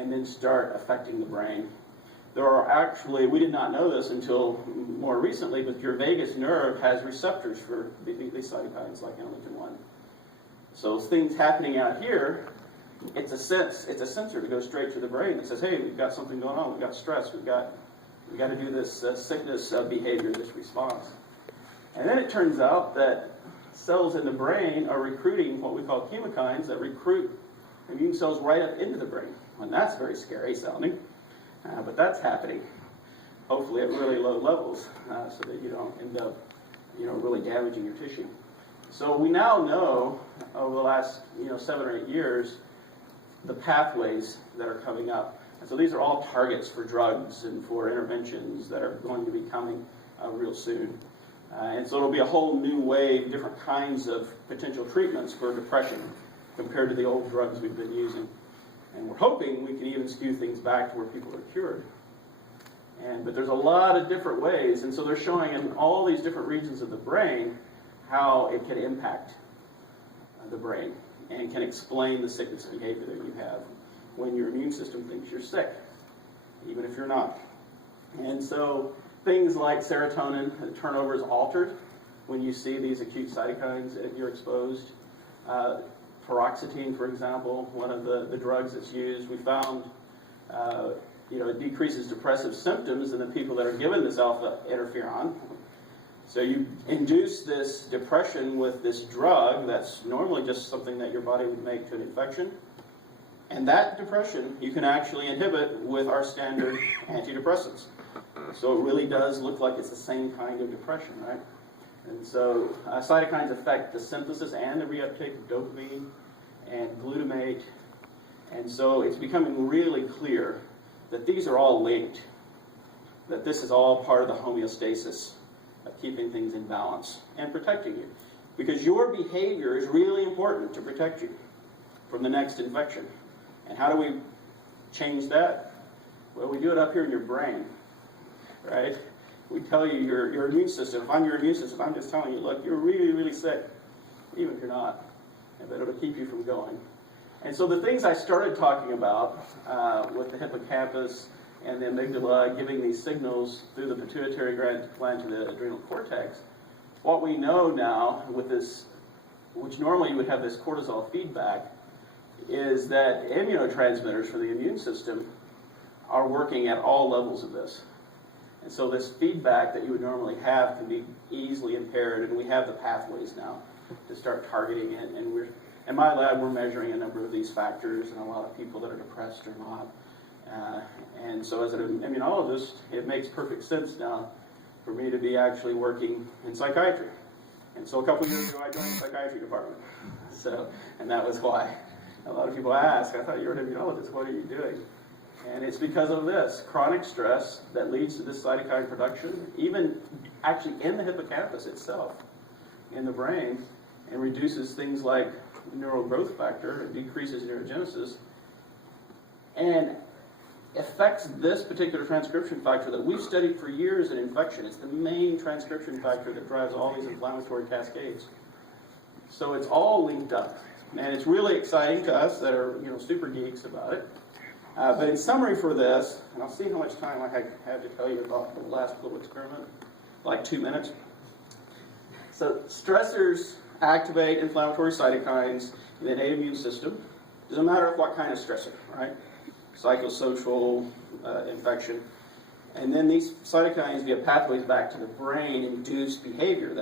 and then start affecting the brain. There are actually, we did not know this until more recently, but your vagus nerve has receptors for these cytokines like interleukin-1. So things happening out here, it's a sensor to go straight to the brain that says, hey, we've got something going on, we've got stress, we've got to do this sickness behavior, this response. And then it turns out that cells in the brain are recruiting what we call chemokines that recruit immune cells right up into the brain. And that's very scary sounding, but that's happening, hopefully at really low levels, so that you don't end up, really damaging your tissue. So we now know over the last, 7 or 8 years, the pathways that are coming up. And so these are all targets for drugs and for interventions that are going to be coming real soon. And so it'll be a whole new wave, different kinds of potential treatments for depression compared to the old drugs we've been using. And we're hoping we can even skew things back to where people are cured. But there's a lot of different ways, and so they're showing in all these different regions of the brain how it can impact the brain and can explain the sickness behavior that you have when your immune system thinks you're sick, even if you're not. And so things like serotonin, the turnover is altered when you see these acute cytokines if you're exposed. Paroxetine, for example, one of the drugs that's used, we found it decreases depressive symptoms in the people that are given this alpha interferon. So you induce this depression with this drug that's normally just something that your body would make to an infection. And that depression you can actually inhibit with our standard antidepressants. So it really does look like it's the same kind of depression, right? And so cytokines affect the synthesis and the reuptake of dopamine and glutamate. And so it's becoming really clear that these are all linked, that this is all part of the homeostasis of keeping things in balance and protecting you. Because your behavior is really important to protect you from the next infection. And how do we change that? Well, we do it up here in your brain, right? We tell you your immune system, if I'm your immune system, I'm just telling you, look, you're really, really sick, even if you're not. But it'll keep you from going. And so the things I started talking about with the hippocampus and the amygdala giving these signals through the pituitary gland to the adrenal cortex, what we know now with this, which normally you would have this cortisol feedback, is that immunotransmitters for the immune system are working at all levels of this. And so this feedback that you would normally have can be easily impaired, and we have the pathways now to start targeting it. And in my lab, we're measuring a number of these factors in a lot of people that are depressed or not. And so as an immunologist, it makes perfect sense now for me to be actually working in psychiatry. And so a couple of years ago, I joined the psychiatry department. And that was why. A lot of people ask, I thought you were an immunologist, what are you doing? And it's because of this chronic stress that leads to this cytokine production, even actually in the hippocampus itself, in the brain, and reduces things like neural growth factor, it decreases neurogenesis, and affects this particular transcription factor that we've studied for years in infection. It's the main transcription factor that drives all these inflammatory cascades. So it's all linked up. And it's really exciting to us that are super geeks about it. But in summary for this, and I'll see how much time I have to tell you about the last little experiment, like 2 minutes. So stressors activate inflammatory cytokines in the innate immune system. Doesn't matter what kind of stressor, right? Psychosocial infection. And then these cytokines via pathways back to the brain induce behavior.